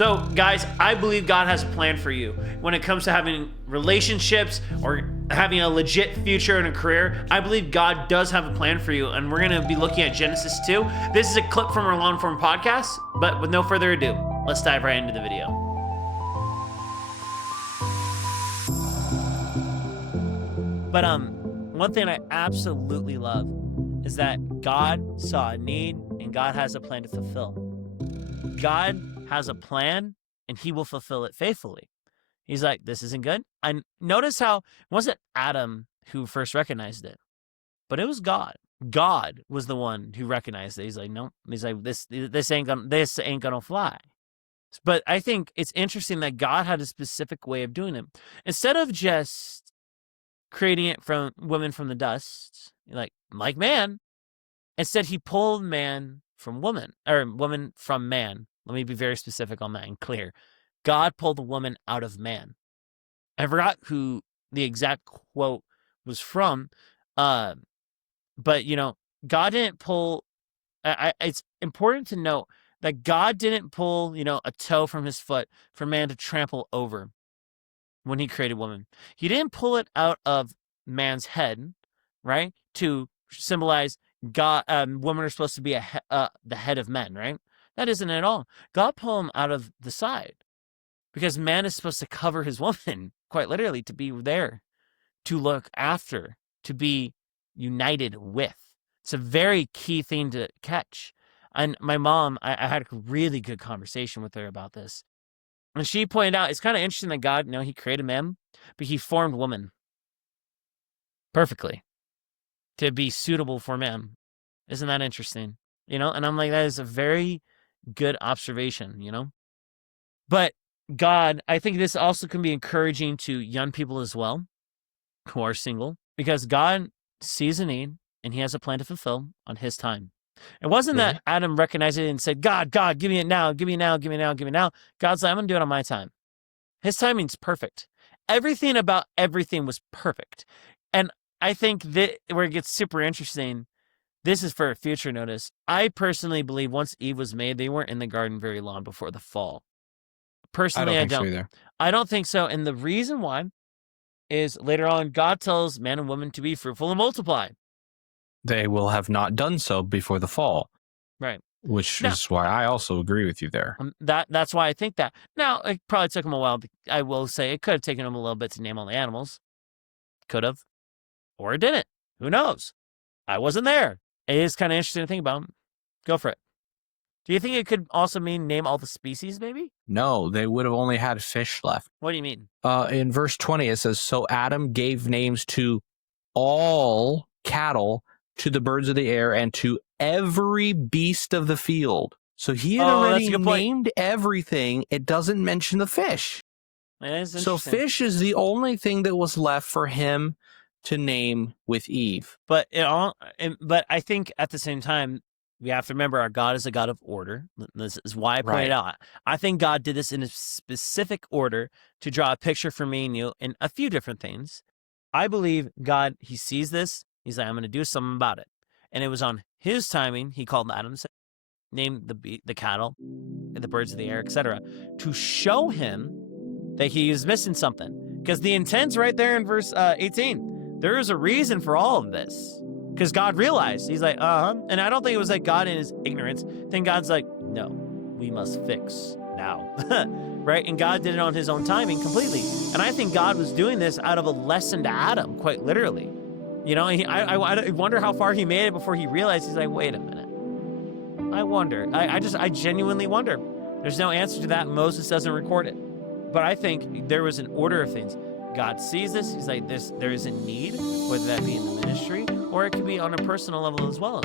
So, guys, I believe God has a plan for you. When it comes to having relationships or having a legit future and a career, I believe God does have a plan for you. And we're going to be looking at Genesis 2. This is a clip from our long form podcast. But with no further ado, let's dive right into the video. But one thing I absolutely love is that God saw a need and God has a plan to fulfill. God has a plan and he will fulfill it faithfully. He's like, this isn't good. And notice how it wasn't Adam who first recognized it, but it was God. God was the one who recognized it. He's like, no. He's like, this ain't gonna fly. But I think it's interesting that God had a specific way of doing it. Instead of just creating it from women from the dust, like man, instead he pulled man from woman, or woman from man. Let me be very specific on that and clear. God pulled the woman out of man. I forgot who the exact quote was from, but God didn't pull. It's important to note that God didn't pull, a toe from his foot for man to trample over when he created woman. He didn't pull it out of man's head, right, to symbolize God. Women are supposed to be the head of men, right? That isn't at all. God pulled him out of the side because man is supposed to cover his woman, quite literally, to be there, to look after, to be united with. It's a very key thing to catch. And my mom, I had a really good conversation with her about this. And she pointed out, it's kind of interesting that God, he created man, but he formed woman perfectly to be suitable for man. Isn't that interesting? And I'm like, that is a very good observation, But God, I think this also can be encouraging to young people as well who are single, because God sees a need and he has a plan to fulfill on his time. It wasn't that Adam recognized it and said, God, give me it now, give me now, give me now, give me now. God's like, I'm going to do it on my time. His timing's perfect. Everything about everything was perfect. And I think that where it gets super interesting, this is for a future notice. I personally believe once Eve was made, they weren't in the garden very long before the fall. Personally, I don't. Think so either. I don't think so. And the reason why is later on, God tells man and woman to be fruitful and multiply. They will have not done so before the fall. Right. Which is why I also agree with you there. That's why I think that. Now, it probably took them a while. I will say it could have taken them a little bit to name all the animals. Could have. Or it didn't. Who knows? I wasn't there. It is kind of interesting to think about. Go for it. Do you think it could also mean name all the species, maybe? No, they would have only had fish left. What do you mean? In verse 20, it says, so Adam gave names to all cattle, to the birds of the air, and to every beast of the field. So he had already named everything. It doesn't mention the fish. So fish is the only thing that was left for him to name with Eve. But I think at the same time, we have to remember our God is a God of order. This is why I pointed out. I think God did this in a specific order to draw a picture for me and you in a few different things. I believe God, he sees this. He's like, I'm going to do something about it. And it was on his timing. He called Adam, named the cattle, the birds of the air, etc., to show him that he is missing something. Because the intent's right there in verse 18. There is a reason for all of this. Because God realized, he's like, and I don't think it was like God in his ignorance. I think God's like, no, we must fix now, right? And God did it on his own timing completely. And I think God was doing this out of a lesson to Adam, quite literally. I wonder how far he made it before he realized, he's like, wait a minute. I wonder. I genuinely wonder. There's no answer to that. Moses doesn't record it. But I think there was an order of things. God sees this. He's like, there is a need, whether that be in the ministry or it could be on a personal level as well.